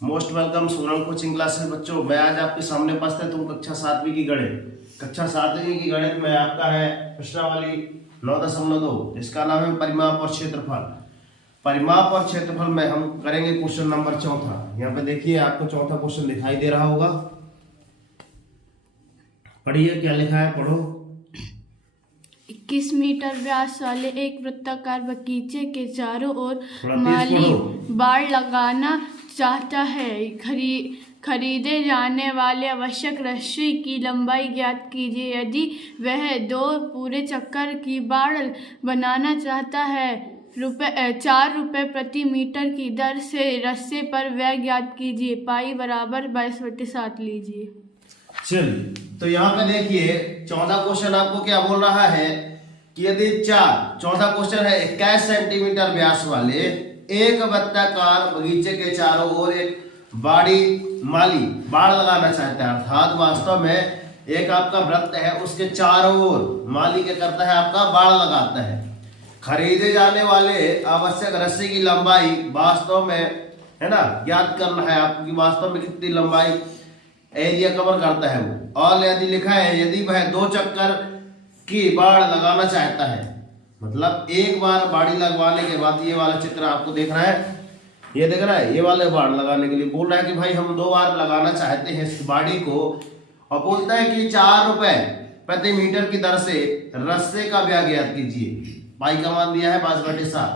Most welcome Sonam coaching classes. बच्चों, मैं आज आपके सामने उपस्थित हूँ कक्षा 7वीं की गणित। कक्षा 7वीं की गणित में आपका है प्रश्नावली 9.2, जिसका नाम है परिमाप और क्षेत्रफल। परिमाप और क्षेत्रफल में हम करेंगे क्वेश्चन नंबर 4। यहाँ पे देखिए, आपको चौथा क्वेश्चन दिखाई दे रहा होगा। पढ़िए, क्या लिखा है, पढ़ो। 21 मीटर व्यास वाले एक वृत्ताकार बगीचे के चारों ओर थोड़ा तेज माली पढ़ो। बाड़ लगाना चाहता है। खरीदे जाने वाले आवश्यक रस्सी की लंबाई ज्ञात कीजिए। यदि वह 2 पूरे चक्कर की बाड़ बनाना चाहता है, 4 रुपये प्रति मीटर की दर से रस्से पर व्यय ज्ञात कीजिए। पाई बराबर 22/7 लीजिए। चल, तो यहाँ पे देखिए, 14 क्वेश्चन आपको क्या बोल रहा है कि यदि 14 क्वेश्चन है 21 सेंटीमीटर व्यास वाले एक वृत्ताकार बगीचे के चारों ओर एक माली बाड़ लगाना चाहता है। अर्थात वास्तव में एक आपका वृत्त है, उसके चारों ओर माली क्या करता है, आपका बाड़ लगाता है। खरीदे जाने वाले आवश्यक रस्सी की लंबाई वास्तव में है ना ज्ञात करना है आपको कि वास्तव में कितनी लंबाई एरिया कवर करता है वो। और यदि लिखा है यदि वह 2 चक्कर की बाड़ लगाना चाहता है, मतलब एक बार बाड़ी लगवाने के बाद, ये वाला चित्र आपको देख रहा है, ये देख रहा है, ये वाले बाड़ लगाने के लिए बोल रहा है कि भाई हम 2 बार लगाना चाहते हैं इस बाड़ी को, और बोलता है कि 4 रुपए प्रति मीटर की दर से रस्से का व्यय ज्ञात कीजिए। पाई का मान दिया है 22/7।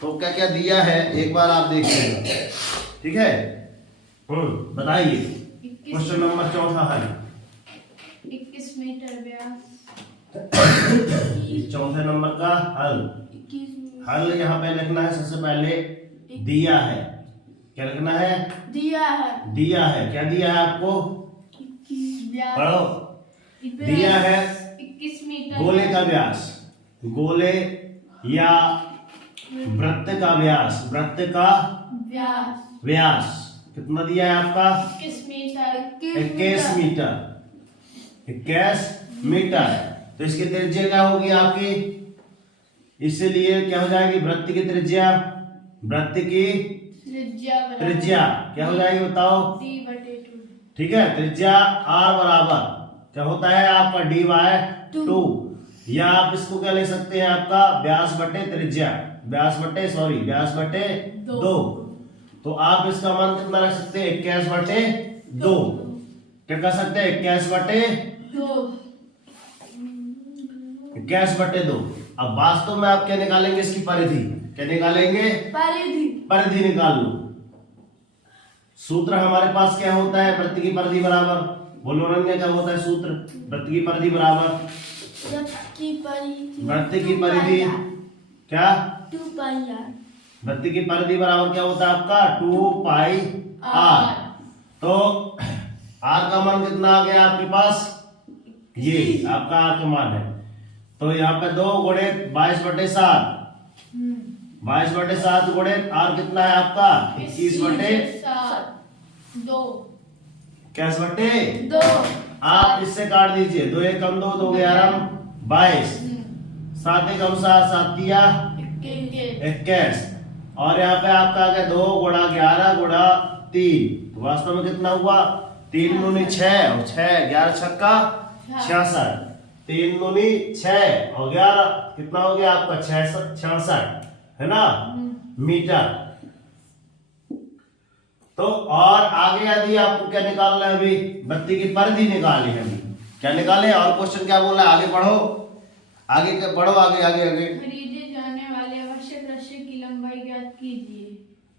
तो क्या क्या दिया है एक बार आप देख लीजिएगा, ठीक है। बताइए क्वेश्चन नंबर 4 हल। 21 मीटर व्यास, चौथे नंबर का हल। हल यहाँ पे लिखना है, सबसे पहले दिया है। क्या लिखना है? दिया है। क्या दिया है आपको? पढ़ो। दिया है 21 मीटर गोले का व्यास, गोले या वृत्त का व्यास, वृत्त का व्यास कितना दिया है आपका? 21 मीटर। 21 मीटर। 21 मीटर। तो इसकी त्रिज्या क्या होगी आपकी? इसलिए क्या हो जाएगी? वृत्त की त्रिज्या, वृत्त की त्रिज्या क्या हो जाएगी बताओ? D/2। ठीक है, त्रिज्या r बराबर क्या होता है आपका? D/2। या आप इसको क्या ले सकते हैं, आपका व्यास बटे त्रिज्या, व्यास बटे 2। तो आप इसका मान कितना रख सकते हैं? 21/2। क्या कर सकते हैं? 21/2। अब वास्तव में आप क्या निकालेंगे? इसकी परिधि। क्या निकालेंगे? परिधि निकाल लो। सूत्र हमारे पास क्या होता है? वृत्त की परिधि बराबर, बोलो रंगे, क्या होता है सूत्र? वृत्त की परिधि बराबर, वृत्त की परिधि क्या? 2πr। वृत्त की परिधि बराबर क्या होता है आपका? 2πr। तो r का मान कितना आ गया आपके पास? ये आपका r का मान है। तो यहाँ पे 2 गुणे 22/7, 22/7 गुणे r कितना है आपका? 21/7। 21/2। आप इससे काट दीजिए, 2 1 कम 2, 2 11 22, 7 1 7 7 21। और यहाँ पे आपका आ गया 2 गुणा 11 गुणा 3। तो वास्तव में कितना हुआ? 3 दूनी 6 और 6 11 छक्का 66। 3 दूनी 6 और 11 कितना हो गया आपका? 66 है ना मीटर। तो और आगे यदि आपको क्या निकालना है? अभी वृत्त की परिधि निकाली है। अभी क्या निकाले? और क्वेश्चन क्या बोला? आगे पढ़ो, आगे पढ़ो, आगे आगे आगे। खरीदे जाने वाले आवश्यक रस्सी की लंबाई ज्ञात कीजिए।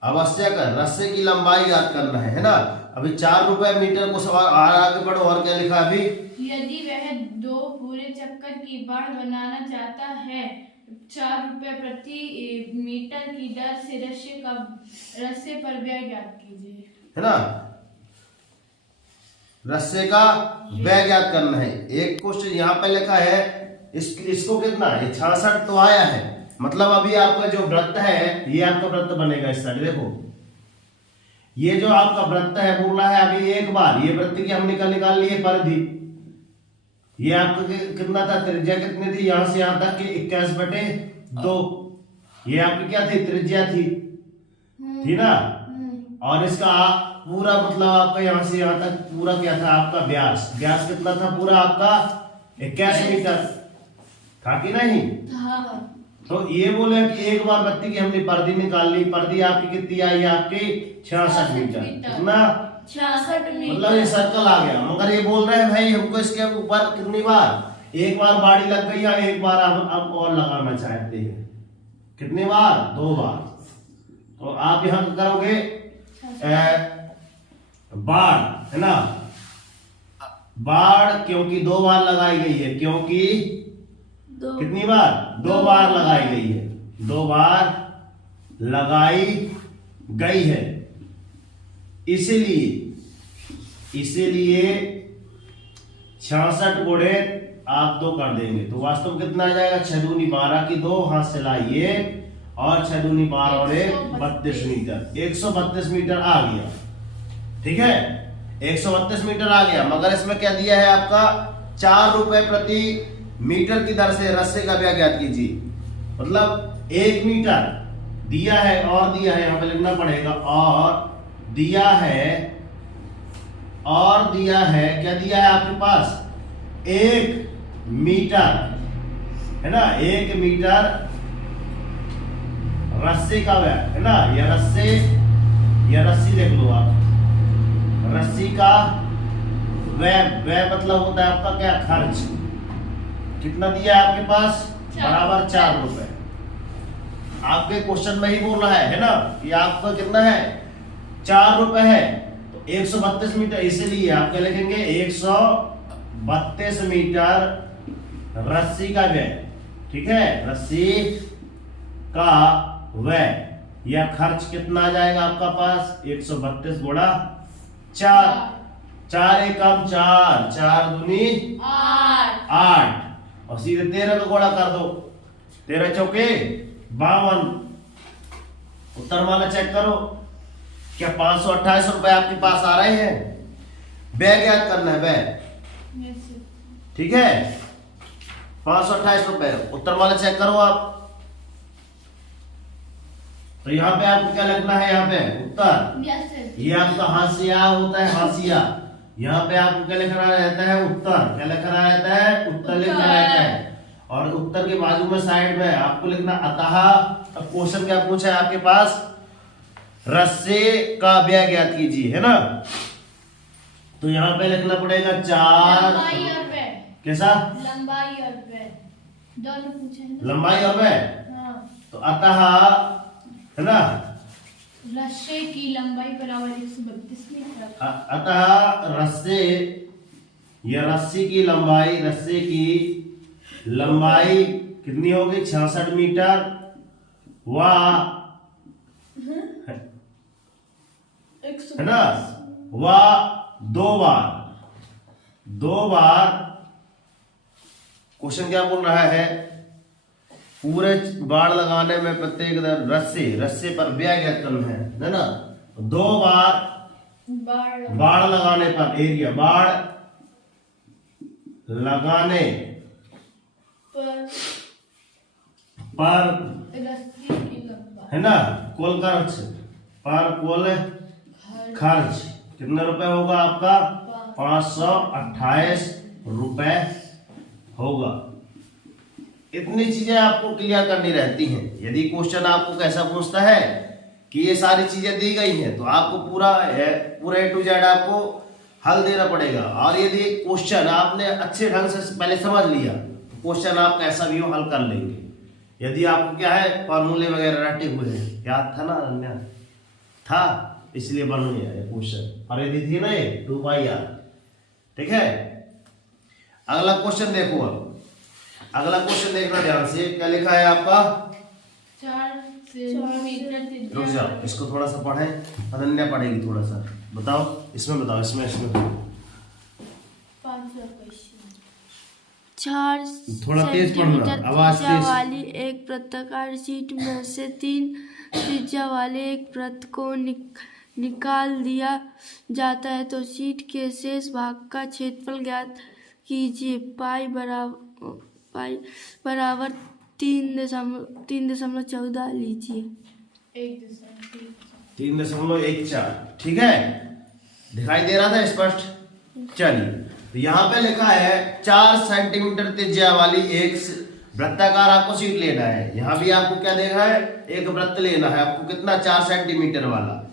आवश्यक रस्से की लंबाई ज्ञात करना है ना। अभी 4 रुपए मीटर को सवाल आगे पढ़ो। और क्या लिखा है अभी? यदि वह 2 पूरे चक्कर की बाड़ बनाना चाहता है, 4 रुपये प्रति मीटर की दर से रस्से पर व्यय ज्ञात कीजिए। है ना, रस्से का व्यय ज्ञात करना है। एक क्वेश्चन यहाँ पे लिखा है, इसको कितना है? 66 तो आया है, मतलब अभी आपका जो वृत्त है, ये आपका वृत्त बनेगा इस साइड। देखो, ये जो आपका वृत्त है बोल रहा है अभी एक बार, ये वृत्त की हमने निकाल ली है परिधि। ये आपका कितना था? त्रिज्या कितनी थी? यहां से यहां तक 21/2। ये आपकी क्या थी? त्रिज्या थी ना। और इसका पूरा मतलब आपका यहाँ से यहाँ तक पूरा क्या था आपका व्यास, व्यास कितना था पूरा आपका 21 मीटर था कि नहीं। तो ये बोले कि एक बार बत्ती की हमने पर्दी निकाल ली, पर्दी आपकी कितनी आई आपकी 66 मीटर, कितना 66 मतलब ये सर्कल आ गया। मगर ये बोल रहे हैं भाई हमको इसके ऊपर कितनी बार, एक बार बाड़ी लग गई या एक बार अब और लगाना चाहते हैं, कितनी बार 2 बार। तो आप यहाँ करोगे बाढ़ है ना, बाढ़ क्योंकि 2 बार लगाई गई है, क्योंकि कितनी बार 2 बार लगाई गई है, 2 बार लगाई गई है, इसीलिए 66 गुणे आप 2 कर देंगे तो वास्तव में कितना आ जाएगा 6 दूनी 12 की 2 हाथ से लाइए और 6 दूनी 12 और 32 मीटर, 132 मीटर आ गया। ठीक है 132 मीटर आ गया। मगर इसमें क्या दिया है आपका 4 रुपए प्रति मीटर की दर से रस्से का व्यय ज्ञात कीजिए। मतलब 1 मीटर दिया है और दिया है, यहां पे लिखना पड़ेगा और दिया है क्या दिया है आपके पास 1 मीटर है ना, 1 मीटर रस्से का व्यय है ना, या रस्सी लिख लो आप, रस्सी का व्यय मतलब होता है आपका क्या खर्च, कितना दिया है आपके पास बराबर 4 रुपए। आपके क्वेश्चन में ही बोल रहा है ना कि आपका कितना है 4 रुपए है, तो 132 मीटर, इसीलिए आप क्या लिखेंगे 132 मीटर रस्सी का व्यय। ठीक है रस्सी का व्यय या खर्च कितना आ जाएगा आपका पास 132 गुणा 4, 4 एकम 4, 4 दूनी 8 और सीधे 13 का गुणा कर दो, 13 चौके 52। उत्तर वाला चेक करो क्या 528 रुपए आपके पास आ रहे हैं। व्यय ज्ञात करना है व्यय, ठीक है 528 रुपए। उत्तर वाला चेक करो आप। तो यहाँ पे आपको क्या लिखना है, यहाँ पे उत्तर, ये आपका हाशिया होता है, हाशिया। यहाँ पे आपको क्या लिखना रहता है उत्तर, क्या लिखना रहता है उत्तर लिखना रहता है। और उत्तर के बाजू में साइड में आपको लिखना अतः। अब क्वेश्चन क्या पूछा है आपके पास, रस्से का व्यय ज्ञात कीजिए है ना। तो यहाँ पे लिखना पड़ेगा 4 कैसा लंबाई और व्यय दोनों पूछे हैं। लंबाई और व्यय, तो अतः है ना रस्से की लंबाई बराबर 132 मीटर। अतः रस्से या रस्सी की लंबाई कितनी होगी 66 मीटर व है ना व 2 बार। क्वेश्चन क्या बोल रहा है, पूरे बाढ़ लगाने में प्रत्येक रस्से पर व्यय ज्ञात करना है ना। 2 बार बाढ़ लगाने पर एरिया, बाढ़ लगाने पर है ना कुल खर्च पर कुल खर्च कितना रुपए होगा आपका 528 रुपए होगा। इतनी चीजें आपको क्लियर करनी रहती हैं। यदि क्वेश्चन आपको कैसा पूछता है कि ये सारी चीजें दी गई हैं तो आपको पूरा A to Z आपको हल देना पड़ेगा। और यदि क्वेश्चन आपने अच्छे ढंग से पहले समझ लिया तो क्वेश्चन आप कैसा भी हो हल कर लेंगे। यदि आपको क्या है फॉर्मूले वगैरह रटे हुए हैं, याद था ना अनन्या, था इसलिए बन गया ये क्वेश्चन। और यदि थी ना ये 2πr। ठीक है अगला क्वेश्चन देखो। अब अगला क्वेश्चन देखना ध्यान से, क्या लिखा है आपका 4 सेंटीमीटर। रुक जाओ इसको थोड़ा सा पढ़ें, अनन्या पढ़ेगी थोड़ा सा। बताओ इसमें, बताओ इसमें 4 थोड़ा तेज पढ़ना, आवाज तेज। वाली एक वृत्ताकार शीट में से 3 त्रिज्या वाले एक वृत्त को निकाल दिया जाता है तो शीट के शेष भाग का क्षेत्रफल ज्ञात कीजिए। पाई बराबर 3.14 लीजिए। 3.14, ठीक है, दिखाई दे रहा था स्पष्ट। चलिए, तो यहाँ पे लिखा है 4 सेंटीमीटर त्रिज्या वाली एक वृत्ताकार आपको शीट लेना है। यहाँ भी आपको क्या देखना है, एक वृत्त लेना है आपको, कितना, 4 सेंटीमीटर वाला।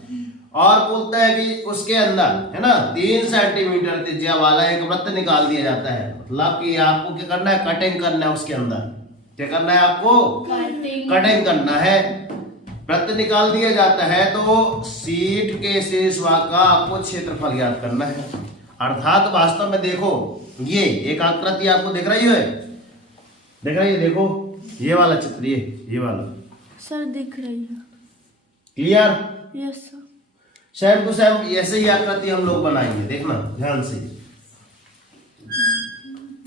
और बोलता है कि उसके अंदर, है ना, 3 सेंटीमीटर त्रिज्या वाला एक वृत्त निकाल दिया जाता है। मतलब कि आपको क्या करना है, कटिंग करना है उसके अंदर। क्या करना है आपको, कटिंग करना है। वृत्त निकाल दिया जाता है तो शीट के शेष भाग का आपको क्षेत्रफल ज्ञात करना है। अर्थात वास्तव में देखो, ये एक आकृति आपको दिख रही है, दिख रही है, देखो ये वाला चित्र, ये वाला सर दिख रही है। Clear? Yes sir. Same to same ऐसे ही आकृति हम लोग बनाएंगे, देखना ध्यान से।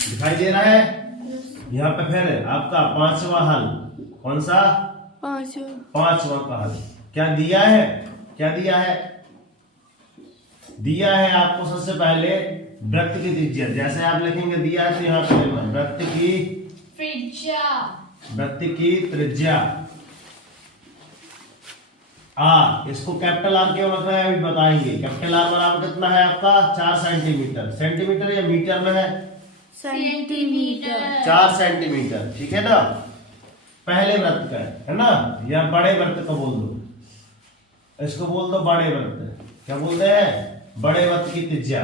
दिखाई दे रहा है? यहाँ पे फिर आपका 5वां हल, कौन सा? 5वां का हल क्या दिया है, क्या दिया है? दिया है आपको सबसे पहले वृत्त की त्रिज्या। जैसे आप लिखेंगे दिया है तो यहाँ पे लिखना वृत्त की त्रिज्या, वृत्त की त्रिज्या आर। इसको कैपिटल आर क्यों रखना है अभी बताएंगे। कैपिटल आर बराबर कितना है आपका, 4 सेंटीमीटर। सेंटीमीटर या मीटर में है? सेंटीमीटर। 4 सेंटीमीटर, ठीक है ना। पहले वृत्त का है ना, या बड़े वृत्त का बोल दो, इसको बोल दो बड़े वृत्त। क्या बोलते हैं, बड़े वृत्त की त्रिज्या।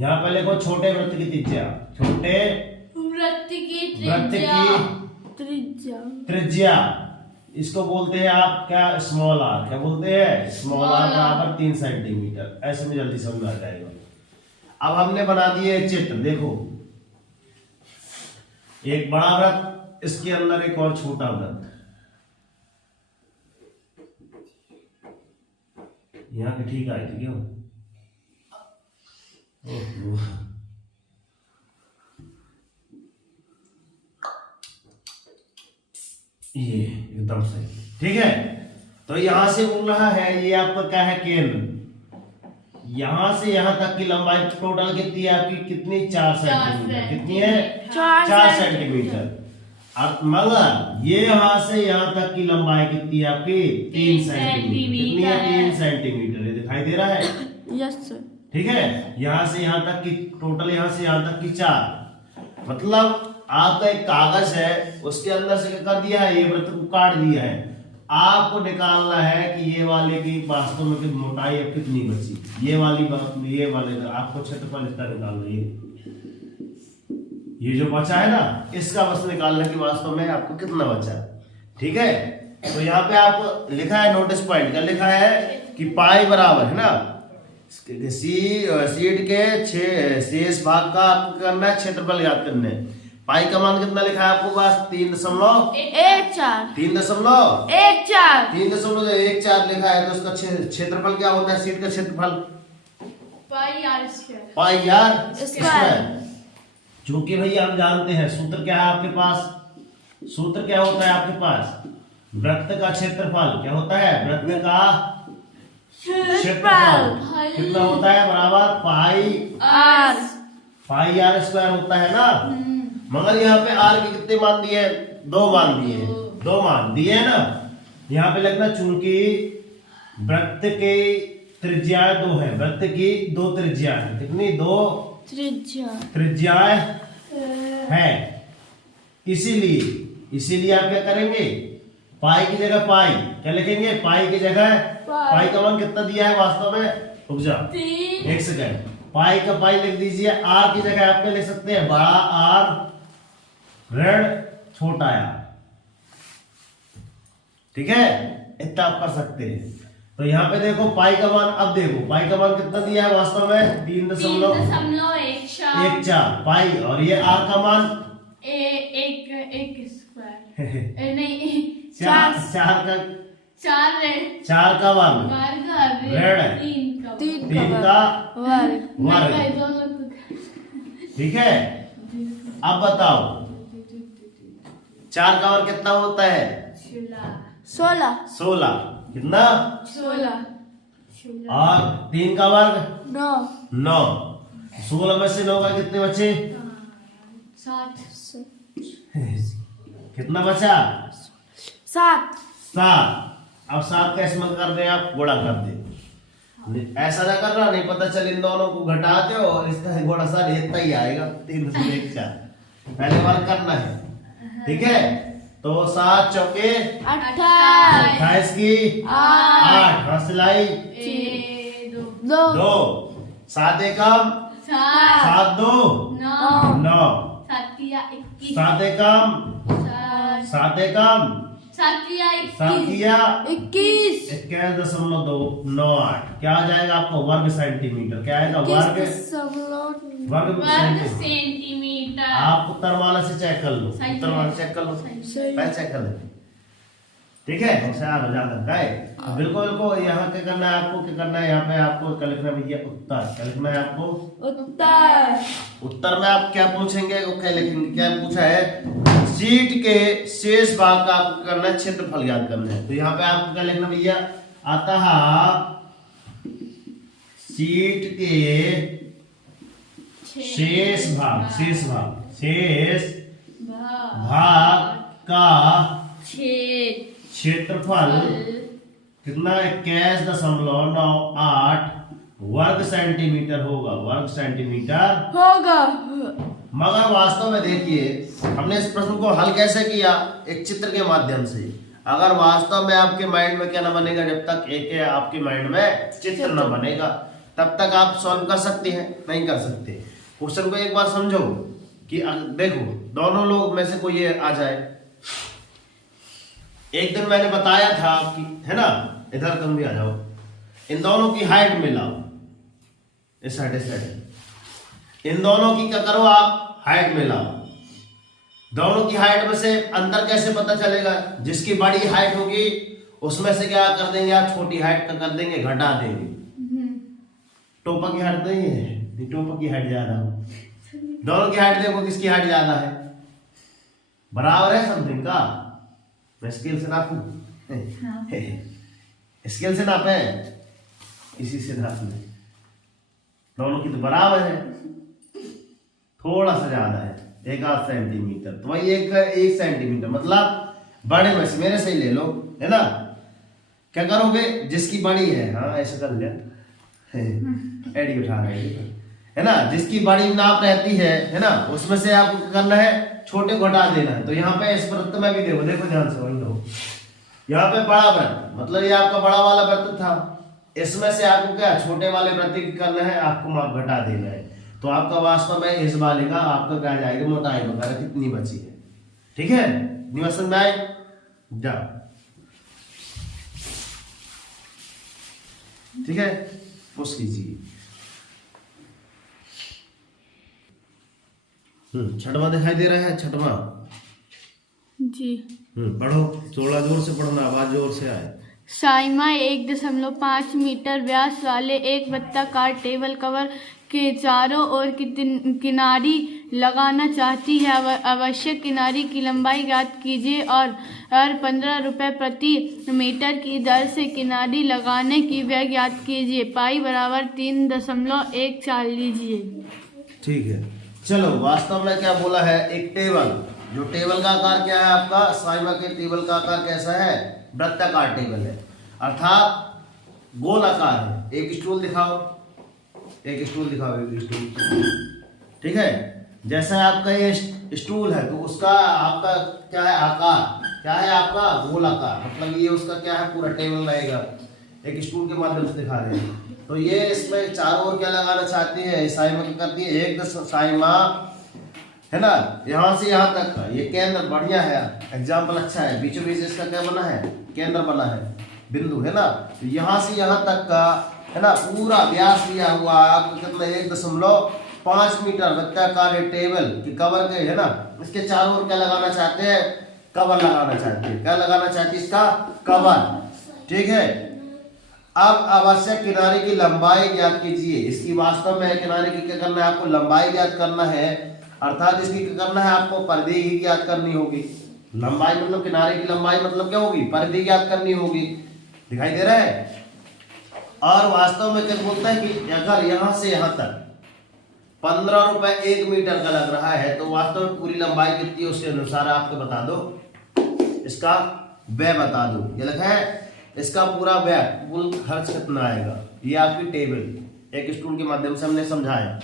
यहाँ पे लिखो छोटे वृत्त की त्रिज्या, छोटे वृत्त की त्रिज्या। इसको बोलते हैं आप क्या, स्मॉल आर। क्या बोलते हैं, स्मॉल आर बराबर 3 सेंटीमीटर। ऐसे में जल्दी समझ आ जाएगा। अब हमने बना दिए चित्र, देखो एक बड़ा वृत्त, इसके अंदर एक और छोटा वृत्त। यहाँ के ठीक आई थी क्यों? ये एकदम सही, ठीक है। तो यहां से बोल रहा है, ये आपका क्या है, केंद्र। यहां से यहां तक की लंबाई टोटल कितनी है आपकी, कितनी, 4 सेंटीमीटर। कितनी है, 4 सेंटीमीटर। अब मगर ये यहां से यहां तक की लंबाई कितनी है आपकी, 3 सेंटीमीटर। कितनी है, 3 सेंटीमीटर। ये दिखाई दे रहा है? Yes sir. ठीक है, यहां से यहां तक की टोटल, यहां से यहां तक की 4। मतलब आपका एक कागज है, उसके अंदर से क्या कर दिया है, ये वृत्त को काट दिया है। आपको निकालना है कि ये वाले की वास्तव में की मोटाई अब कितनी बची। ये वाले आपको क्षेत्रफल इसका निकालना है। ये जो बचा है ना, इसका बस निकालना कि वास्तव में आपको कितना बचा। ठीक है, तो यहाँ पे आप लिखा है नोटिस पॉइंट, क्या लिखा है कि पाई बराबर, है ना, शीट के शेष भाग का आपको करना है क्षेत्रफल ज्ञात करना है। पाई का मान कितना लिखा है आपको पास, 3.14 लिखा है। तो उसका क्षेत्रफल क्या होता है, शीट का क्षेत्रफल पाई आर स्क्वायर। क्योंकि भैया हम जानते हैं सूत्र क्या है आपके पास, सूत्र क्या होता है आपके पास, वृत्त का क्षेत्रफल क्या होता है, वृत्त का क्षेत्रफल कितना होता है, बराबर पाई आर स्क्वायर होता है ना। मगर यहाँ पे आर के कितने मान दिए, 2 मान दिए, 2 मान दिए ना। यहाँ पे लिखना चूंकि वृत्त के त्रिज्या 2 है, वृत्त की 2 त्रिज्या है। कितनी, 2 त्रिज्याएं है। इसीलिए आप क्या करेंगे, पाई की जगह पाई क्या लिखेंगे, पाई की जगह पाई का मान कितना दिया है वास्तव में, रुक जाओ 1 सेकंड, पाई का पाई लिख दीजिए। आर की जगह आप क्या लिख सकते हैं, बड़ा आर ऋण छोटा आर। ठीक है, इतना आप कर सकते हैं। तो यहाँ पे देखो पाई का मान, अब देखो पाई का मान कितना दिया है वास्तव में, 3.14 पाई। और ये आर का मान 4 का वर्ग ऋण 3 का वर्ग। ठीक है, अब बताओ 4 का वर्ग कितना होता है, 16 कितना, 16 और 3 का वर्ग 9। 16 में से 9 का कितने बचे, 7 कितना बचा, 7। अब 7 का इसमें कर दे, आप गुणा कर दे। ऐसा ना करना, नहीं पता चल इन दोनों को घटाते हो और इसका गुणा सर इतना ही आएगा 3.14। पहले वर्ग करना है, ठीक है। तो 7 चौके 28 की 8 हंसलाई 2 7 एकम 7 2 9 7 एकम 7 एकम 21.298 क्या आ जाएगा आपको? वर्ग सेंटीमीटर। क्या आएगा? वर्ग सेंटीमीटर। आप उत्तरमाला से चेक कर लो, सही उत्तरमाला है। चेक कर लो, सही। पहले चेक कर ले, ठीक है। उससे आगे जाकर है बिल्कुल बिल्कुल। यहाँ क्या करना है आपको? क्या करना है यहाँ पे आपको? क्या लिखना है भैया? उत्तर। क्या लिखना है आपको? उत्तर में आप क्या पूछेंगे? क्या लिखेंगे? क्या पूछा है? शीट के शेष भाग का आपको करना है क्षेत्रफल ज्ञात करना है। तो यहाँ पे आपको क्या लिखना भैया? अतः शीट के शेष भाग का क्षेत्रफल कितना? 21.98 वर्ग सेंटीमीटर होगा। वर्ग सेंटीमीटर होगा। मगर वास्तव में देखिए, हमने इस प्रश्न को हल कैसे किया? एक चित्र के माध्यम से। अगर वास्तव में आपके माइंड में क्या ना बनेगा, जब तक एक आपके माइंड में चित्र न बनेगा तब तक आप सॉल्व कर सकते हैं, नहीं कर सकते। क्वेश्चन को एक बार समझो कि देखो, दोनों लोग में से कोई आ जाए। एक दिन मैंने बताया था कि, है ना, इधर तुम भी आ जाओ, इन दोनों की हाइट मिलाओ, इस साइड इस साइड। इन दोनों की क्या करो आप? हाइट मिलाओ। दोनों की हाइट में से अंतर कैसे पता चलेगा? जिसकी बड़ी हाइट होगी उसमें से क्या कर देंगे आप? छोटी हाइट का कर देंगे, घटा देंगे। टोपा की हाइट नहीं है, टोपा की हाइट ज्यादा हो। दोनों की हाइट देखो, किसकी हाइट ज्यादा है? बराबर है समथिंग का। मैं स्केल से नापूं? स्केल से नापे, इसी से नाप ले। दोनों की तो बराबर है, थोड़ा सा ज्यादा है, 1.5 सेंटीमीटर। तो वही 1 सेंटीमीटर मतलब बड़े में से मेरे से ही ले लो, है ना। क्या करोगे? जिसकी बड़ी है, हाँ ऐसे कर लिया, एडी उठा रहे है ना, जिसकी बड़ी नाप रहती है ना, उसमें से आपको क्या करना है? छोटे को हटा देना है। तो यहाँ पे इस वृत्त में भी देखो, देखो ध्यान से, वही लो, यहाँ पे बड़ा वृत्त, मतलब ये आपका बड़ा वाला वृत्त था, इसमें से आपको क्या छोटे वाले वृत्त की करना है? आपको माप घटा देना है। तो आपका वास्तव में इस वाले का आपका क्या जाएगा? मोटाई वगैरह कितनी बची है, ठीक है। निवासन में आए जाओ, ठीक है, पुश कीजिए। छठवां दिखाई दे रहा है? छठवां जी। पढ़ो, थोड़ा जोर से पढ़ना, आवाज जोर से आए। साइमा 1.5 मीटर व्यास वाले एक वृत्ताकार टेबल कवर के चारों ओर किनारी लगाना चाहती है। आवश्यक किनारी की लंबाई ज्ञात कीजिए और 15 रुपये प्रति मीटर की दर से किनारी लगाने की व्यय ज्ञात कीजिए। पाई बराबर 3.14 लीजिए। ठीक है, चलो। वास्तव में क्या बोला है? एक टेबल, जो टेबल का आकार क्या है आपका? साइमा के टेबल का आकार कैसा है? वृत्ताकार टेबल है, अर्थात गोल आकार है। एक स्टूल दिखाओ, एक स्टूल दिखाओ, एक स्टूल, ठीक है। जैसा आपका ये स्टूल है तो उसका आपका क्या है? आकार क्या है आपका? गोल आकार, मतलब ये उसका क्या है? पूरा टेबल रहेगा। एक स्टूल के माध्यम से दिखा रहे हैं। तो ये इसमें चारों ओर क्या लगाना चाहती है? साइमा क्या करती है? एक साइमा, है ना, यहाँ से यहाँ तक का ये केंद्र बढ़िया है, एग्जाम्पल अच्छा है। बीचों बीच इसका क्या बना है? केंद्र बना है, बिंदु, है ना। तो यहाँ से यहाँ तक का, है ना, पूरा व्यास दिया हुआ आपको कितना? 1.5 मीटर वृत्ताकार टेबल की कवर के, है ना, इसके चारों ओर क्या लगाना चाहते हैं? कवर लगाना चाहते हैं। क्या लगाना चाहती है? इसका कवर, ठीक है। अब आवश्यक किनारे की लंबाई ज्ञात कीजिए। इसकी वास्तव में किनारे की क्या करना है? आपको लंबाई ज्ञात करना है, अर्थात इसकी क्या करना है? आपको परिधि ही ज्ञात करनी होगी। लंबाई मतलब किनारे की लंबाई मतलब क्या होगी? परिधि ज्ञात करनी होगी। दिखाई दे रहा है? और वास्तव में क्या बोलता है कि अगर यहां से यहां तक 15 रुपए 1 मीटर का लग रहा है तो वास्तव में पूरी लंबाई कितनी है उसके अनुसार आपको बता दो, इसका व्यय बता दो। ये लिखा है इसका पूरा व्यय कुल खर्च कितना आएगा, ये आपकी टेबल एक स्टूल के माध्यम से हमने समझाया।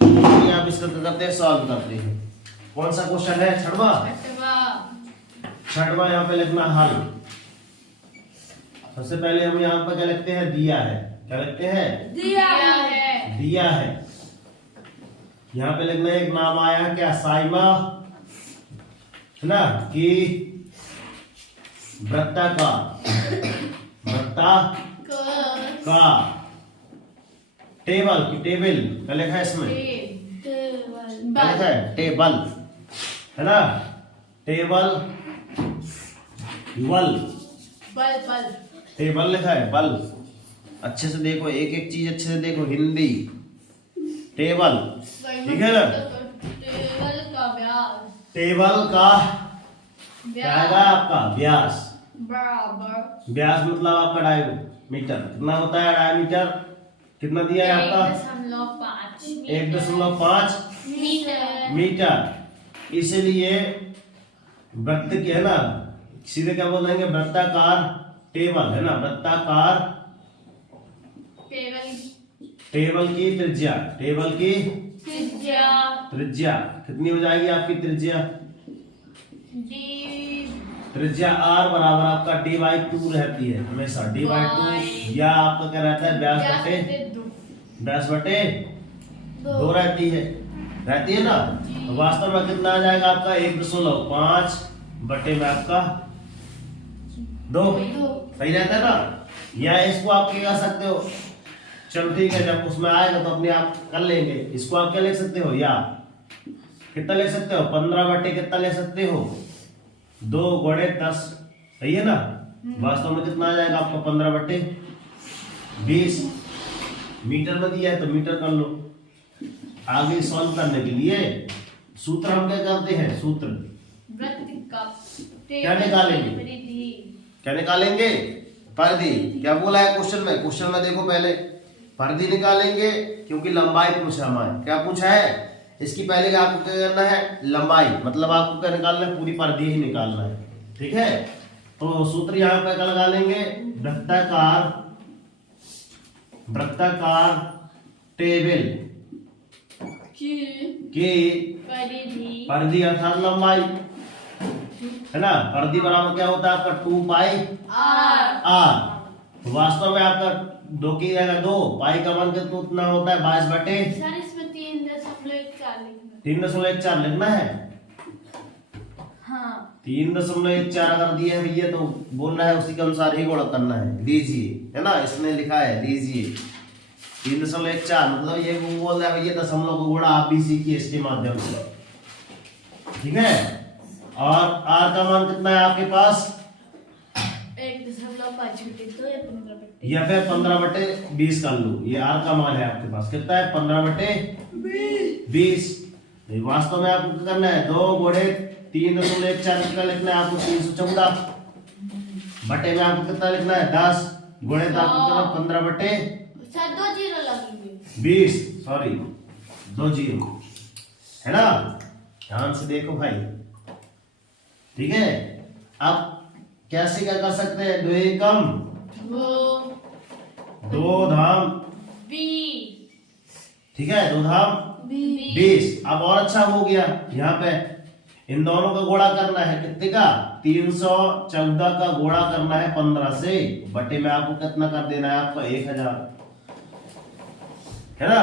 तो आप इसको करते हैं, सॉल्व करते हैं। कौन सा क्वेश्चन है? छठवां। छठवां यहाँ पे लिखना हल। सबसे पहले हम यहाँ पर क्या लिखते हैं? दिया है। क्या लिखते हैं? दिया है। दिया है। यहाँ पे लिखना एक नाम आया क्या? साइमा, है ना, कि वृत्ताकार, वृत्ताकार टेबल की टेबल क्या लिखा है इसमें? क्या लिखा है? टेबल, है ना, टेबल बल, टेबल लिखा है, बल। अच्छे से देखो, एक एक चीज अच्छे से देखो, हिंदी टेबल, ठीक है ना। टेबल का क्या आएगा आपका? व्यास। बराबर व्यास मतलब आपका डायमीटर कितना होता है? डायमीटर कितना दिया है आपका? 1.5 मीटर। इसीलिए वृत्त के, है ना, सीधे क्या बोलेंगे? वृत्ताकार टेबल, है ना, वृत्ताकार टेबल की त्रिज्या, टेबल की त्रिज्या कितनी हो जाएगी आपकी त्रिज्या? त्रिज्या r बराबर आपका d/2 रहती है हमेशा, d/2, या आपका क्या रहता है? व्यास बटे 2 रहती है ना। तो वास्तव में कितना आ जाएगा आपका? 1.5 बटे में आपका 2, सही रहता है ना। या इसको आप क्या कर सकते हो? चलो ठीक है, जब उसमें आएगा तो अपने आप कर लेंगे। इसको आप क्या लिख सकते हो? या कितना ले सकते हो? 15 बटे कितना ले सकते हो? 2 गुणे 10, सही है ना। वास्तव में कितना आ जाएगा आपका? 15 बटे 20। मीटर में दिया है तो मीटर कर लो। आगे सॉल्व करने के लिए सूत्र हम क्या करते हैं? सूत्र क्या निकालेंगे? क्या निकालेंगे? परिधि। क्या बोला है क्वेश्चन में? क्वेश्चन में देखो, पहले परिधि निकालेंगे क्योंकि लंबाई पूछा हमारे। क्या पूछा है? इसकी पहले आपको क्या करना है? लंबाई, मतलब आपको क्या निकालना है? पूरी परिधि ही निकालना है, ठीक है। तो सूत्र यहाँ पे क्या लगा लेंगे? वृत्ताकार टेबल की परिधि अर्थात लंबाई, है ना। परिधि बराबर क्या होता है आपका? 2πr। तो वास्तव में आपका 2 की जगह 2, पाई का मान कितना होता है? 22 बटे 3.14 लिखना है। हाँ 3.14 अगर दिए है भैया तो बोलना है उसी के अनुसार ही गुणा करना है। लीजिए, है ना, इसमें लिखा है लीजिए 3.14, मतलब ये बोल रहा है भैया दशमलव को गुणा आप भी सीखिए इसके माध्यम से, ठीक है। और r का मान कितना है आपके पास? 1.5 या फिर 15 बटे 20 कर लो। ये r का मान है आपके पास, कितना है? 15 बटे 20। वास्तव में आपको क्या करना है? 2 गुणे 3.14 कितना लिखना है आपको? 314 बटे में आपको कितना लिखना है? 10 गुणे तो आपको कितना? 15 बटे 20, सॉरी 2 0, है ना। ध्यान से देखो भाई, ठीक है। अब कैसे क्या कर सकते हैं? 2 एकम 2 धाम 20, ठीक है, 2 धाम 20। अब और अच्छा हो गया, यहाँ पे इन दोनों का गुणा करना है कितने का? 314 का गुणा करना है 15 से, बटे में आपको कितना कर देना है? आपका 1000, है ना।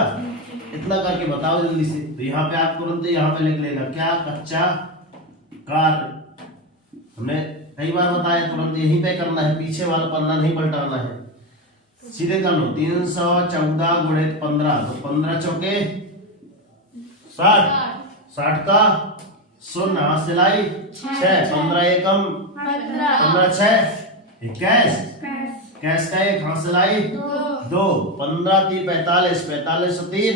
इतना करके बताओ जल्दी से। तो यहाँ पे आप तुरंत यहाँ पे लिख लेना क्या? कच्चा कार्य। हमने कई बार बताया, तुरंत यहीं पे करना है, पीछे वाला पन्ना नहीं पलटाना है, सीधे कर लो। 314 गुणे 15, तो 15 चौके 60, 60 का 0 हाथ से लाई 6, 15 एकम 15 6 21, कैश का 1 हाथ से लाई 2, 15 3 45, 45 3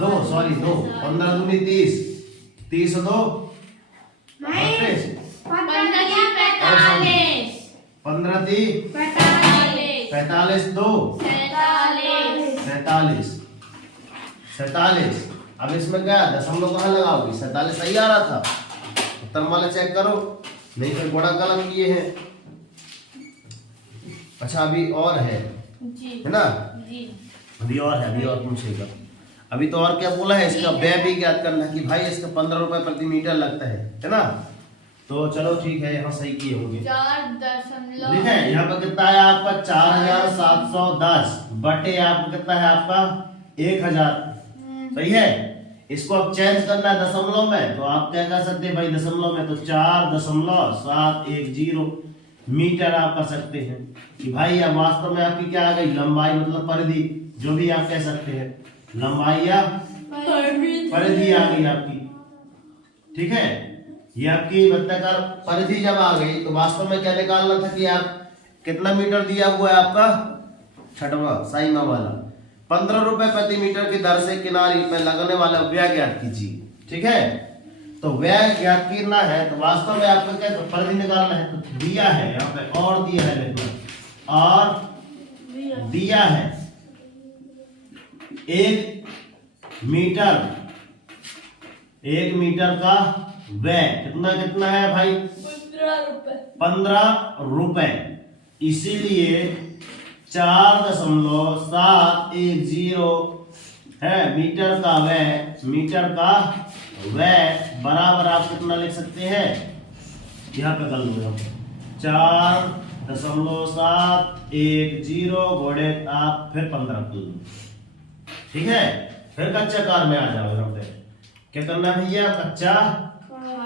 2, सॉरी 2, 15 दूनी 30, 30 2 32, 15 3 45 2 47। अब इसमें क्या दशमलव कहाँ लगाओगे? 47 सही आ रहा था, उत्तर वाला चेक करो, नहीं फिर गुणा कलम किए हैं। अच्छा अभी और जी है ना? जी अभी और है, अभी और पूछेगा। अभी तो और क्या बोला है, इसका व्यय भी ज्ञात करना है कि भाई इसका 15 रुपए प्रति मीटर लगता है ना? तो चलो ठीक है, यहाँ सही किए होंगे। 4.0 ठीक है, यहाँ पर कितना है आपका 4710 बटे आपको कितना है आपका 1000। सही है। इसको अब चेंज करना है दशमलव में, तो आप क्या कर सकते हैं भाई दशमलव में, तो 4.710 मीटर आप कर सकते हैं कि भाई अब वास्तव में आपकी क्या आ गई लंबाई, मतलब परिधि, जो भी आप कह सकते हैं, लंबाई या परिधि आ गई आपकी। ठीक है, ये आपकी वृत्ताकार परिधि जब आ गई तो वास्तव में क्या निकालना था कि आप कितना मीटर दिया हुआ है आपका, छठवां साइमा वाला, 15 रुपए प्रति मीटर की दर से किनारे में लगने वाला व्यय ज्ञात कीजिए। ठीक है, तो व्यय ज्ञात करना है तो वास्तव में आपको क्या परिधि निकालना है, तो दिया है यहाँ पे और दिया है देखो, और दिया है 1 मीटर का व्यय कितना कितना है भाई 15 रुपए। इसीलिए 4.710 है मीटर का व्यय बराबर आप कितना लिख सकते हैं, यहाँ पे कर लो 4.710 घोड़े आप फिर 15 कर लो। ठीक है, फिर कच्चा कार में आ जाओ। यहाँ पे क्या करना है भैया, कच्चा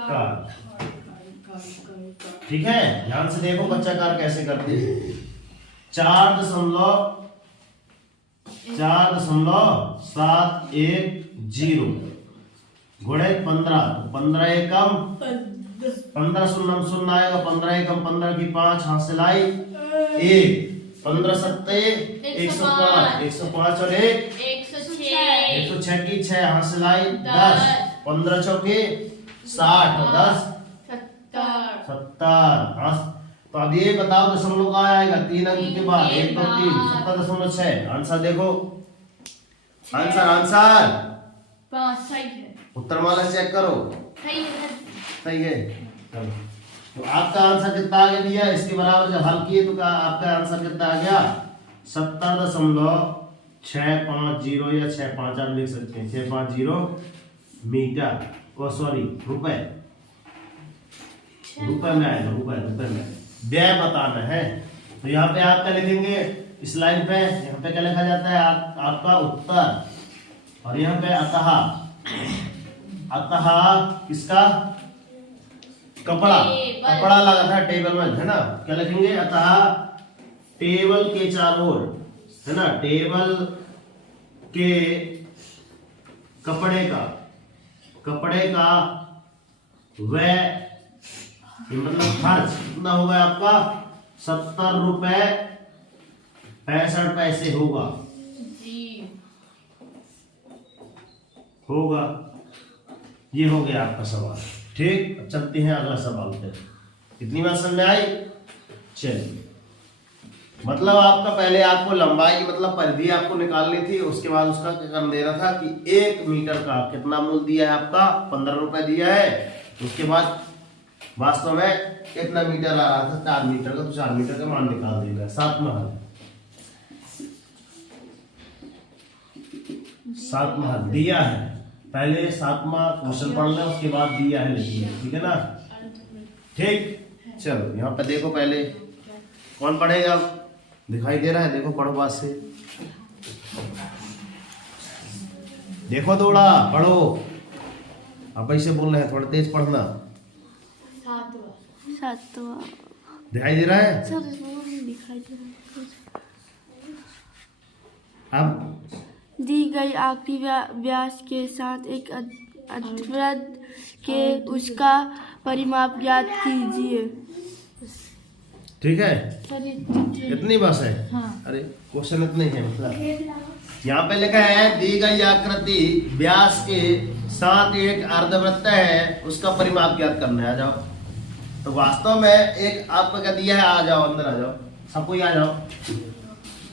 कार। ठीक है, ध्यान से देखो कच्चा कार कैसे करते हैं। 4.710 घोड़े 15, 15 एकम 15 शून्य शून्य आएगा, 15 एकम 15 की 5 हाथ से लाई 1, 15 सत्ते 105, 105 और 1 106 की 6 हाथ से लाई 10, 15 चौके 60 और 10 70। तो अब ये बताओ दशमलव कहाँ आएगा, 3 अंक के बाद 1 2 3 70.6। आंसर देखो, आंसर उत्तर माला चेक करो, सही है। चलो, तो आपका आंसर कितना आ गया, इसके बराबर जब हल किए तो क्या आपका आंसर कितना आ गया 70.650 या 650 आप लिख सकते हैं, 650 मीटर, सॉरी रुपए में आएगा, रुपए में व्यय बताना है। तो यहाँ पे आप क्या लिखेंगे, इस लाइन पे यहाँ पे क्या लिखा जाता है आपका उत्तर, और यहाँ पे अतः किसका कपड़ा लगा था टेबल में, है ना? क्या लिखेंगे, अतः टेबल के चारों ओर, है ना, टेबल के कपड़े का व्यय मतलब खर्च कितना होगा आपका 70 रुपए 65 पैसे होगा। ये हो गया आपका सवाल। ठीक, अब चलते हैं अगला सवाल पे। कितनी बात समझ में आई? चलिए, मतलब आपका पहले आपको लंबाई मतलब परिधि आपको निकालनी थी, उसके बाद उसका क्या कर देना था कि 1 मीटर का कितना मूल्य दिया है आपका 15 रुपए दिया है, उसके बाद वास्तव में कितना मीटर आ रहा था 4 मीटर का, तो 4 मीटर का मान निकाल देगा। 7वां हल दिया है, पहले 7वां क्वेश्चन पढ़ लें, उसके बाद दिया है लिखिए, ठीक है ना? ठीक, चलो यहाँ पे देखो, पहले कौन पढ़ेगा, दिखाई दे रहा है, देखो पढ़ो बात से, देखो थोड़ा पढ़ो, आप ऐसे बोल रहे हैं, थोड़ा तेज पढ़ना। 7वां दिखाई दे रहा है? सर दिखाई दे रहा है। अब दी गई आखिरी व्यास के साथ एक अर्धवृत्त के उसका परिमाप ज्ञात कीजिए। ठीक है, इतनी बस है। हाँ। अरे क्वेश्चन इतने है, मतलब यहाँ पे लिखा है दी गई आकृति व्यास के साथ एक अर्धवृत्त है, उसका परिमाप ज्ञात करना है। आ जाओ, तो वास्तव में एक आपको क्या दिया है, आ जाओ अंदर आ जाओ, सब कोई आ जाओ।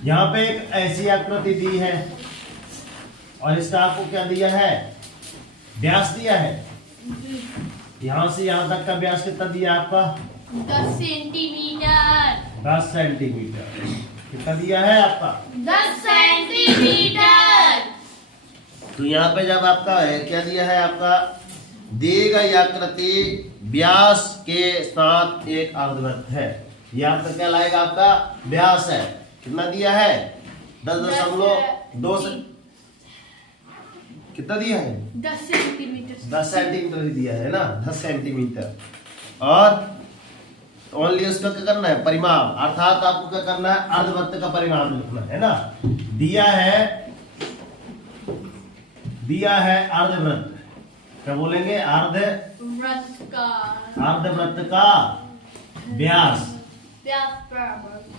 यहाँ पे एक ऐसी आकृति दी है और इसका आपको क्या दिया है, व्यास दिया है। यहाँ से यहाँ तक का व्यास कितना दिया आपका 10 सेंटीमीटर। 10 सेंटीमीटर। कितना दिया है आपका? 10 सेंटीमीटर। तो यहाँ पे जब आपका है क्या दिया है आपका, दी गई आकृति व्यास के साथ एक अर्धवृत्त है। ये आपका क्या लाएगा, आपका व्यास है। कितना दिया है? 10.2 से कितना दिया है? 10 सेंटीमीटर। 10 सेंटीमीटर ही दिया है ना, 10 सेंटीमीटर। और ओनली उसका क्या करना है, परिमाप, अर्थात आपको क्या करना है, अर्धवृत्त का परिमाप लिखना है ना। दिया है अर्धवृत्त, क्या बोलेंगे, वृत्त का अर्धवृत्त का व्यास व्यास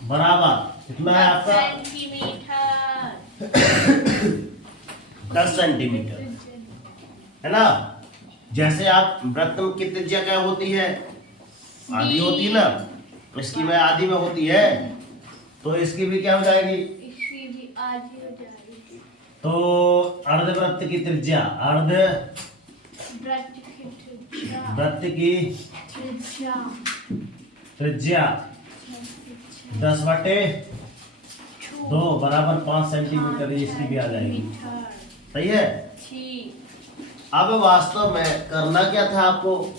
बराबर कितना है आपका? सेंटीमीटर। 10 सेंटीमीटर है ना। जैसे आप वृत्त की त्रिज्या क्या होती है, आधी होती है ना, इसकी में आधी में होती है, तो इसकी भी क्या हो जाएगी, इसकी भी आधी हो जाएगी। तो अर्धवृत्त की त्रिज्या, वृत्त की त्रिज्या, वृत्त की त्रिज्या त्रिज्या 10/2 बराबर 5 सेंटीमीटर, इसकी भी आ जाएगी। सही है। ठीक। अब वास्तव में करना क्या था आपको,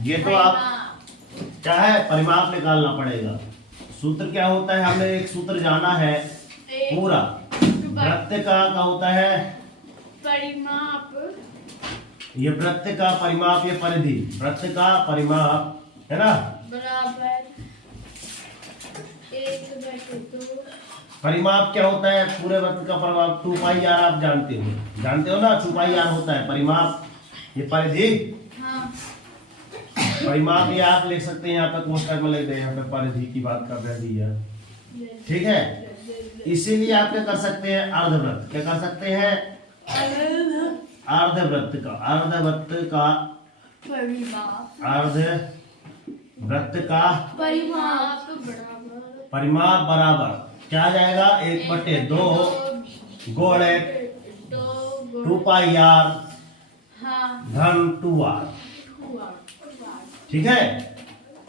ये तो आप क्या है, परिमाप निकालना पड़ेगा। सूत्र क्या होता है, हमें एक सूत्र जाना है पूरा। वृत्त का क्या होता है, परिमाप, ये वृत्त का परिमाप, ये परिधि, वृत्त का परिमाप है ना, बराबर 1/2। परिमाप क्या होता है, पूरे वृत्त का परिमाप 2πr, आप जानते हो ना, 2πr होता है परिमाप, ये परिधि। हाँ। परिमाप ये आप लिख सकते हैं, यहाँ पे कोष्ठक में लिख दे, यहाँ पे परिधि की बात कर रही है, ठीक है। इसीलिए आप क्या कर सकते हैं, अर्धवृत्त, क्या कर सकते हैं, अर्धवृत्त का परिमाप, अर्धवृत्त का परिमाप बराबर, परिमाप बराबर क्या आ जाएगा, 1/2 गुणे 2πr हाँ, धन 2r, ठीक है,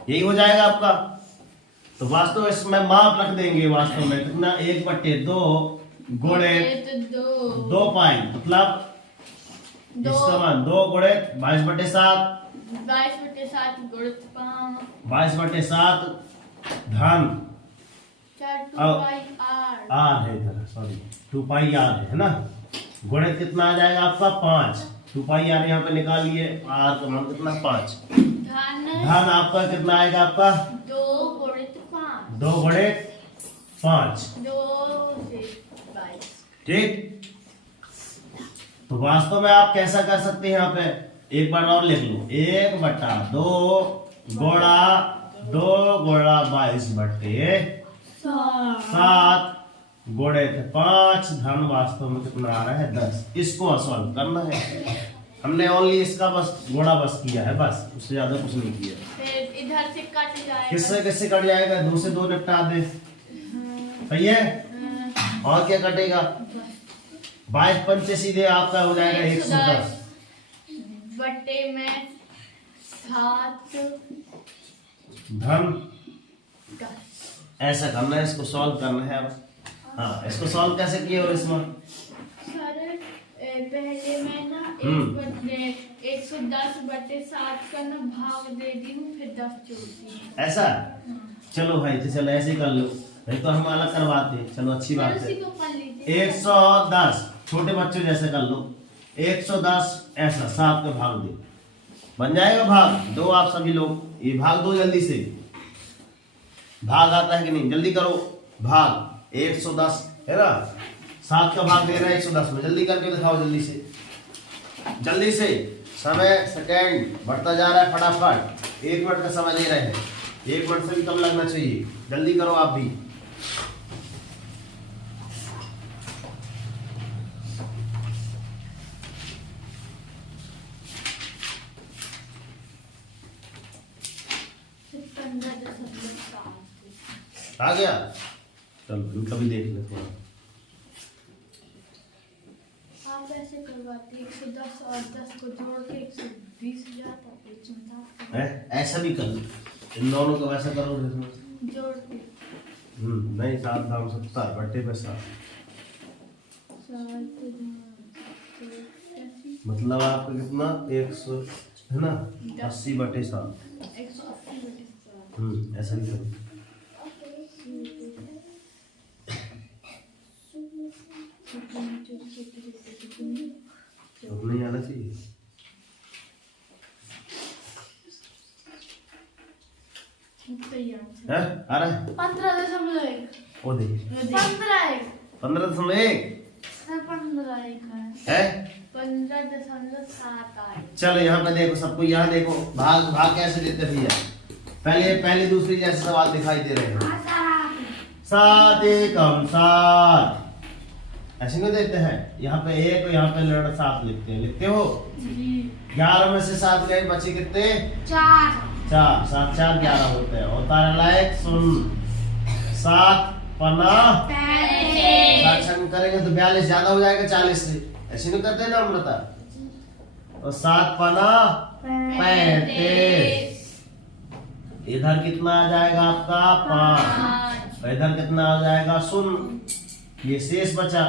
यही हो जाएगा आपका। तो वास्तव इसमें माप रख देंगे, वास्तव में कितना, 1/2 गुणे 2π, मतलब इसका मान 2 गुणे 22/7, 22/7 गुणित 5, 22/7 धन 2πr, आर है इधर, सॉरी 2πr है ना, गुणित कितना आ जाएगा आपका 5, 2πr यहाँ पे निकालिए, आर का मान कितना 5, धन आपका कितना आएगा आपका 2 गुणित 5, 2 गुणित 5, 2 से 22। ठीक। तो वास्तव में आप कैसा कर सकते हैं, यहाँ पे एक बार और लिख लो, 1/2 गुणा 2 गुणा 22/7 गुणित 5 धन वास्तव में कितना आ रहा है 10। इसको सॉल्व करना है, हमने ओनली इसका बस गुणा बस किया है, बस उससे ज्यादा कुछ नहीं किया। फिर इधर से कट जाएगा, किससे कट जाएगा, 2 से 2 निपटा दे, सही है। और क्या कटेगा, 22 से सीधे आपका हो जाएगा 110 बटे में 7 धन 10। ऐसा करना है, इसको सॉल्व करना है अब। हाँ, इसको सॉल्व कैसे किए हो इसमें, सर पहले मैं ना 110/7 का ना भाग दे दी हूँ, फिर 10 जोड़ दी। ऐसा, चलो भाई, तो चलो ऐसे ही कर लो, नहीं तो हम अलग करवाते, चलो अच्छी बात है। 110 छोटे बच्चों जैसे कर लो, 110 ऐसा 7 का भाग दे, बन जाएगा भाग 2। आप सभी लोग ये भाग दो जल्दी से, भाग आता है कि नहीं, जल्दी करो, भाग 110 है ना, 7 का भाग दे रहा है 110 में, जल्दी करके दिखाओ, जल्दी से, समय सेकेंड बढ़ता जा रहा है फटाफट, 1 मिनट का समय दे रहे हैं, 1 मिनट से भी कम लगना चाहिए, जल्दी करो आप भी। आ गया, चलो कभी देख ले थोड़ा। आप ऐसे करवाते 110 और 10 को जोड़ के 120 हो जाता है, ऐसा भी कर लो, इन दोनों को वैसा करो जोड़ के नहीं 7 दाम 70 बट्टे पे 7 मतलब आपका कितना 100 है ना 80 बटे 7 ऐसा नहीं करो अब नहीं आना चाहिए है आ रहा है 15.1 वो देखिए 15.1 15.1 15.1 है 15.7 आए। चलो यहाँ पे देखो सबको यहाँ देखो भाग भाग कैसे देते भैया पहली दूसरी जैसे सवाल दिखाई दे रहे हैं 7 एकम 7 ऐसे नहीं देते हैं यहाँ पे 1 और यहाँ पे लड़ 7 लिखते हो 11 में से 7 गए बचे कितने 4 7 4 11 होते हैं और तारा लायक सुन 7 पन्ना 7 करेंगे तो 42 ज्यादा हो जाएगा 40 से ऐसे नहीं करते ना अमृता और 7 पन्ना 35 इधर कितना आ जाएगा आपका 5 इधर कितना आ जाएगा सुन ये शेष बचा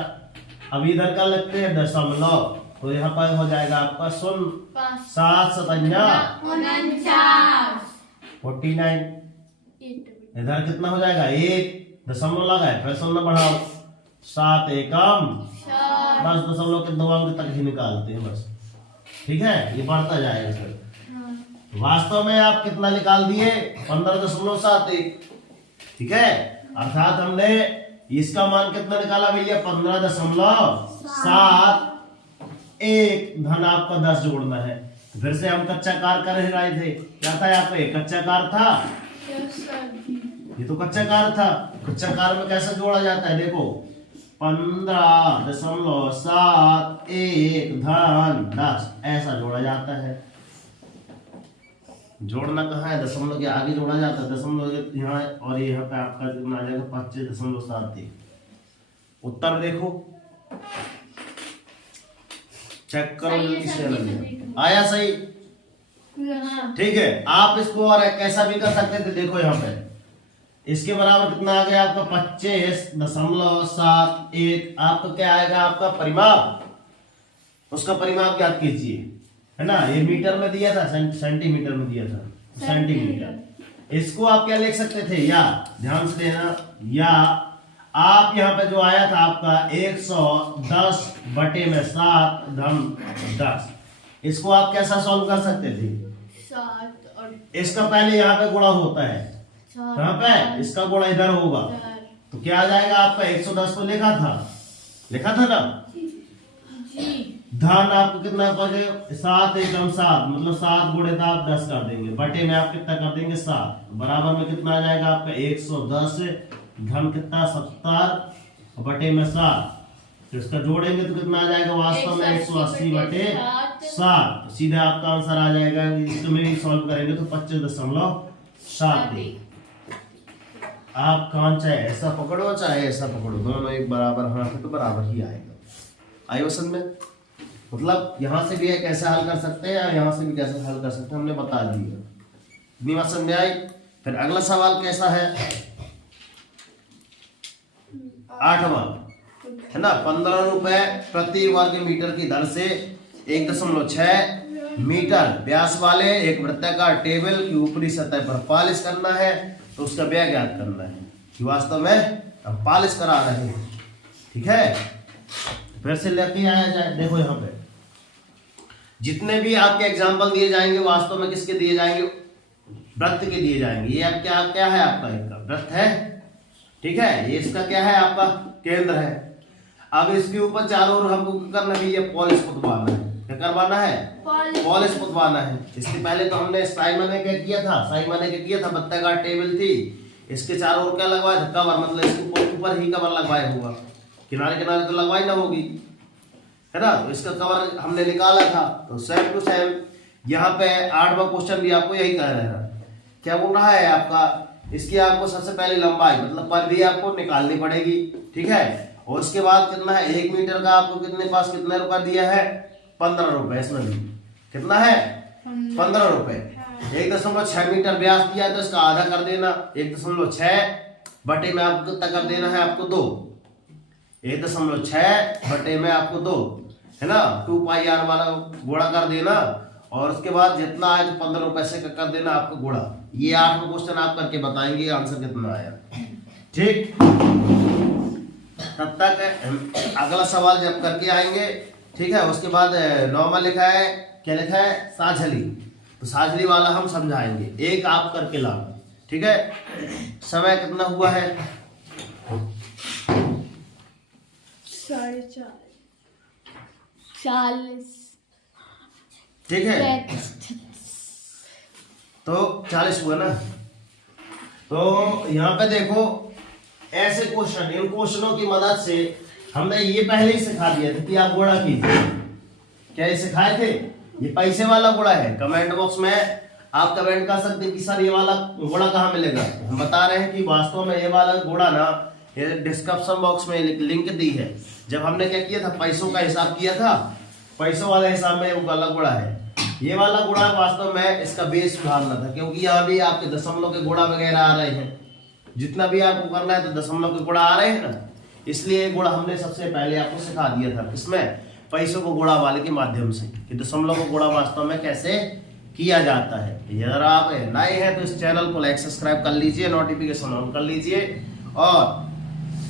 अब इधर का लगते हैं दशमलव तो यहाँ पर हो जाएगा आपका सुन 7 49 इधर कितना हो जाएगा 1 दशमलव लगा है फिर शून्य बढ़ाओ 7 एकम बस दशमलव के 2 अंक तक ही निकालते हैं बस ठीक है ये बढ़ता जाएगा फिर वास्तव में आप कितना निकाल दिए 15.71 ठीक है अर्थात हमने इसका मान कितना निकाला भैया 15.71 धन आपका 10 जोड़ना है फिर से हम कच्चा कार कर रहे थे क्या था यहाँ पे कच्चा कार था ये तो कच्चा कार था कच्चा कार में कैसे जोड़ा जाता है देखो 15.71 धन 10 ऐसा जोड़ा जाता है जोड़ना कहाँ है दशमलव के आगे जोड़ा जाता है दशमलव यहाँ और यहाँ पे आपका कितना आ जाएगा 25.71 उत्तर देखो चेक करो जल्दी से आया सही ठीक है आप इसको और कैसा भी कर सकते थे देखो यहाँ पे इसके बराबर कितना आ गया आपका 25.71 आपका क्या आएगा आपका परिमाप उसका परिमाप ज्ञात कीजिए है ना ये मीटर में दिया था सेंटीमीटर में दिया था सेंटीमीटर इसको आप क्या लिख सकते थे या ध्यान से देना या आप यहाँ पे जो आया था आपका 110 बटे में 7 धन 10 इसको आप कैसा सॉल्व कर सकते थे 7 और इसका पहले यहाँ पे गुणा होता है कहाँ पे इसका गुणा इधर होगा तो क्या आ जाएगा आपका 110 को लिखा था ना धन आपको कितना पड़े 7 एकम 7 मतलब 7 गुणे था आप 10 कर देंगे बटे में आप कितना कर देंगे 7 बराबर में कितना आ जाएगा आपका 110 धन कितना 70 बटे में 7 तो इसका जोड़ेंगे तो कितना आ जाएगा वास्तव में 180 बटे 7 सीधे आपका आंसर आ जाएगा इसको में भी सॉल्व करेंगे तो 25.7 आप कान चाहे ऐसा पकड़ो चाहे ऐसा पकड़ो दोनों एक बराबर हाथ तो बराबर ही आएगा आई वसन में मतलब यहाँ से भी कैसे हल कर सकते हैं या यहाँ से भी कैसे हल कर सकते हैं हमने बता दिया इतनी बात समझ में आई फिर अगला सवाल कैसा है 8वां है ना 15 रुपए प्रति वर्ग मीटर की दर से 1.6 मीटर व्यास वाले एक वृत्ताकार टेबल की ऊपरी सतह पर पॉलिश करना है तो उसका व्यय ज्ञात करना है कि वास्तव में हम पॉलिश करा रहे हैं ठीक है फिर से लेके आया जाए देखो यहाँ पे जितने भी आपके एग्जाम्पल दिए जाएंगे वास्तव में किसके दिए जाएंगे वृत्त के दिए जाएंगे ये अब क्या है आपका इनका वृत्त है ठीक है ये इसका क्या है आपका केंद्र है अब इसके ऊपर चारों ओर हमको करना है ये पॉलिश पुतवाना है क्या करवाना है पॉलिश पुतवाना है इसके पहले तो हमने साइमन ने क्या किया था वृत्ताकार टेबल थी इसके चारों ओर क्या लगवाया था कवर मतलब इसके ऊपर ही कवर लगवाया हुआ किनारे किनारे तो लगवाई ना होगी है ना तो इसका कवर हमने निकाला था तो सेम टू सेम यहाँ पे 8वां क्वेश्चन भी आपको यही कह रहा है क्या बोल रहा है आपका इसकी आपको सबसे पहले लंबाई मतलब परिधि आपको निकालनी पड़ेगी ठीक है और उसके बाद कितना है 1 मीटर का आपको कितने पास कितना रुपया दिया है 15 रुपए इसमें भी कितना है 15 रुपए 1.6 मीटर व्यास दिया है तो इसका आधा कर देना, 1.6 बटे में आपको कितना कर देना है, आपको 2, 1.6 बटे में आपको 2 है ना, 2πr वाला गुणा कर देना, और उसके बाद जितना आया तो 15 रुपए से कर देना आपको गुणा। ये 8वां क्वेश्चन आप करके बताएंगे आंसर कितना आया। ठीक, तब तक अगला सवाल जब करके आएंगे, ठीक है। उसके बाद 9वां लिखा है, क्या लिखा है, साझली, तो साझली वाला हम समझाएंगे, एक आप करके लाना, ठीक है। समय कितना हुआ है, 40, ठीक है, तो 40 हुआ ना। तो यहाँ पे देखो ऐसे क्वेश्चन, इन क्वेश्चनों की मदद से हमने ये पहले ही सिखा दिया था कि आप गुणा कीजिए। क्या ये सिखाए थे? ये पैसे वाला गुणा है। कमेंट बॉक्स में आप कमेंट कर सकते हैं कि सर ये वाला गुणा कहाँ मिलेगा। हम बता रहे हैं कि वास्तव में ये वाला गुणा ना, ये डिस्क्रिप्शन बॉक्स में लिंक दी है। जब हमने क्या किया था, पैसों का हिसाब किया था, पैसों वाले हिसाब में वो वाला गुणा है। ये वाला गुणा वास्तव में इसका बेस सुधारना था, क्योंकि यहाँ भी आपके दशमलव के गुणा वगैरह आ रहे हैं। जितना भी आपको करना है तो दशमलव के गुणा आ रहे हैं ना, इसलिए गुणा हमने सबसे पहले आपको सिखा दिया था। इसमें पैसों को गुणा वाले के माध्यम से कि दशमलव को गुणा वास्तव में कैसे किया जाता है। अगर आप नए हैं तो इस चैनल को लाइक सब्सक्राइब कर लीजिए, नोटिफिकेशन ऑन कर लीजिए। और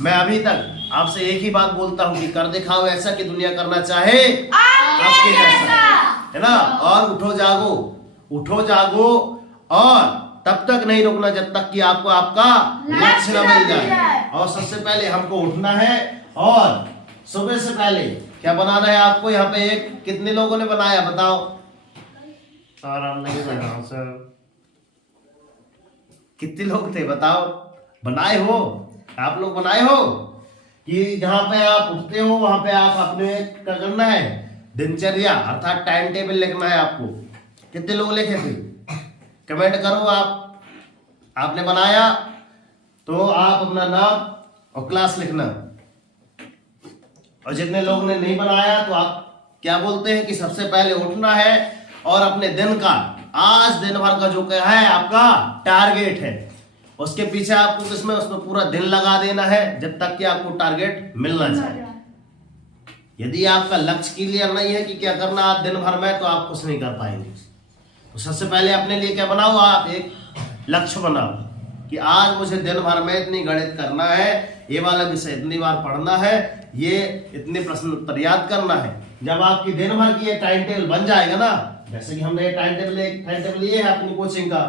मैं अभी तक आपसे एक ही बात बोलता हूँ कि कर दिखाओ ऐसा कि दुनिया करना चाहे आपके जैसा, है ना। और उठो जागो, उठो जागो, और तब तक नहीं रुकना जब तक कि आपको आपका लक्ष्य न मिल जाए। और सबसे पहले हमको उठना है, और सुबह से पहले क्या बनाना है आपको। यहाँ पे एक कितने लोगों ने बनाया बताओ? सर हम नहीं बनाया सर। कितने लोग थे बताओ? बनाए हो आप लोग, बनाए हो कि जहाँ पे आप उठते हो वहां पे आप अपने क्या करना है, दिनचर्या अर्थात टाइम टेबल लिखना है आपको। कितने लोग लिखे थे? कमेंट करो आप। आपने बनाया तो आप अपना नाम और क्लास लिखना, और जितने लोग ने नहीं बनाया तो आप क्या बोलते हैं कि सबसे पहले उठना है और अपने दिन का, आज दिन भर का जो क्या है आपका टारगेट है, उसके पीछे आपको किसमें उसमें पूरा दिन लगा देना है जब तक कि आपको टारगेट मिलना चाहिए। यदि आपका लक्ष्य क्लियर नहीं है कि क्या करना आप दिन भर में, तो आप कुछ नहीं कर पाएंगे। तो सबसे पहले अपने लिए क्या बनाओ, आप एक लक्ष्य बनाओ कि आज मुझे दिन भर में इतनी गणित करना है, ये वाला विषय इतनी बार पढ़ना है, ये इतने प्रश्न उत्तर याद करना है। जब आपकी दिन भर की ये टाइम टेबल बन जाएगा ना, जैसे कि हमने ये टाइम टेबल लिए है अपनी कोचिंग का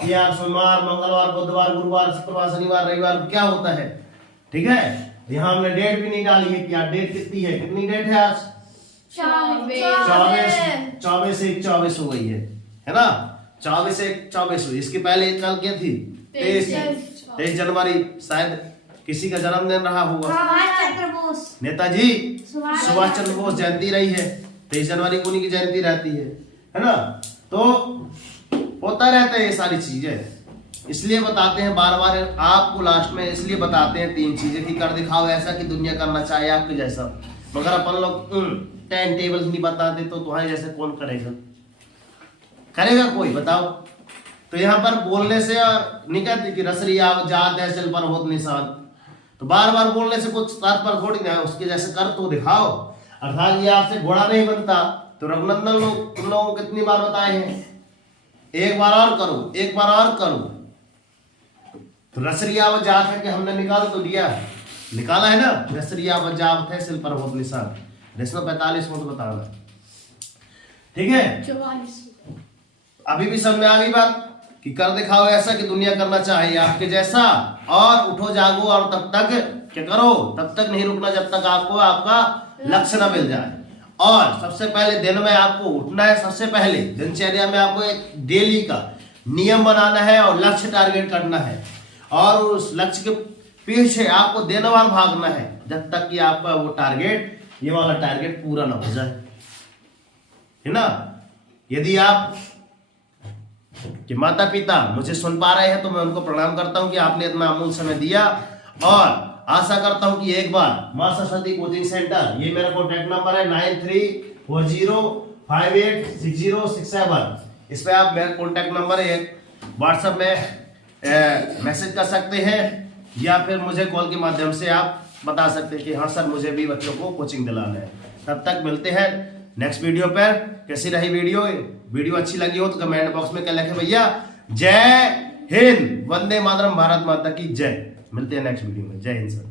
कि यार सोमवार, मंगलवार, बुधवार, गुरुवार, शुक्रवार, शनिवार, रविवार क्या होता है, ठीक है। यहाँ हमने डेट भी नहीं डाली है कि यार डेट कितनी है, कितनी डेट है आज? 24 से 24 हो गई है ना। 24 से 24 हुई। इसके पहले कल क्या थी? 23 जनवरी, शायद किसी का जन्मदिन रहा होगा। नेताजी सुभाष चंद्र बोस जयंती रही है, 23 जनवरी को उन्हीं की जयंती रहती है ना। तो होता रहता है ये सारी चीजें, इसलिए बताते हैं बार बार आपको लास्ट में, इसलिए बताते हैं 3 चीजें कि कर दिखाओ ऐसा कि दुनिया करना चाहे आपके जैसा। मगर अपन लोग टाइम टेबल नहीं बताते तो तुम्हारे जैसे कौन करेगा? करेगा कोई बताओ? तो यहाँ पर बोलने से और नहीं कहते कि रसरी आप जात है सिल पर होत निशान, तो बार बार बोलने से कुछ तात्पर्य थोड़ी ना है, उसके जैसे कर तो दिखाओ। अर्थात ये आपसे घोड़ा नहीं बनता। तो रघुनंदन लोग तुम लोगों को कितनी बार बताए हैं, एक बार और करो, एक बार और करो। तो रसरिया व जात है कि हमने निकाल तो दिया, निकाला है ना। रसरिया व जात है सिल पर होत निशान, 45 में तो बताना, ठीक है। 44 अभी भी समझ में आ गई बात कि कर दिखाओ ऐसा कि दुनिया करना चाहिए आपके जैसा। और उठो जागो, और तब तक क्या करो, तब तक नहीं रुकना जब तक आपको आपका लक्ष्य न मिल जाए। और सबसे पहले दिन में आपको उठना है, सबसे पहले दिनचर्या में आपको एक डेली का नियम बनाना है और लक्ष्य टारगेट करना है, और उस लक्ष्य के पीछे आपको दिन भर भागना है जब तक कि आपका वो टारगेट, ये वाला टारगेट पूरा ना हो जाए, है ना। यदि आप कि माता पिता मुझे सुन पा रहे हैं तो मैं उनको प्रणाम करता हूं कि आपने इतना अमूल्य समय दिया, और आशा करता हूं कि एक बार मां सरस्वती कोचिंग सेंटर, ये मेरा कॉन्टैक्ट नंबर है 9340586067, इस पे आप मेरा कॉन्टैक्ट नंबर है, व्हाट्सएप में मैसेज कर सकते हैं या फिर मुझे कॉल के माध्यम से आप बता सकते हैं कि हाँ सर मुझे भी बच्चों को कोचिंग दिलाना है। तब तक मिलते हैं नेक्स्ट वीडियो पर। कैसी रही वीडियो अच्छी लगी हो तो कमेंट बॉक्स में क्या लिखें भैया, जय हिंद, वंदे मातरम, भारत माता की जय। मिलते हैं नेक्स्ट वीडियो में। जय हिंद सर।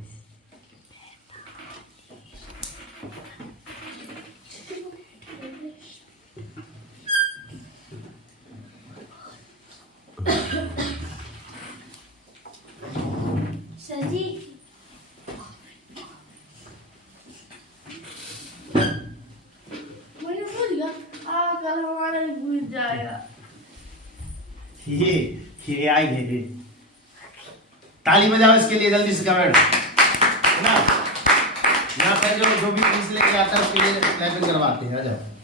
सर जी मैंने भूल गया, कल हमारा भी भूल जाएगा। ये आई है, ताली बजाओ इसके लिए जल्दी से कमेंट ना। यहाँ पर जो भी चीज लेके आता है उसके लिए क्लैपिंग करवाते हैं। आ जाओ।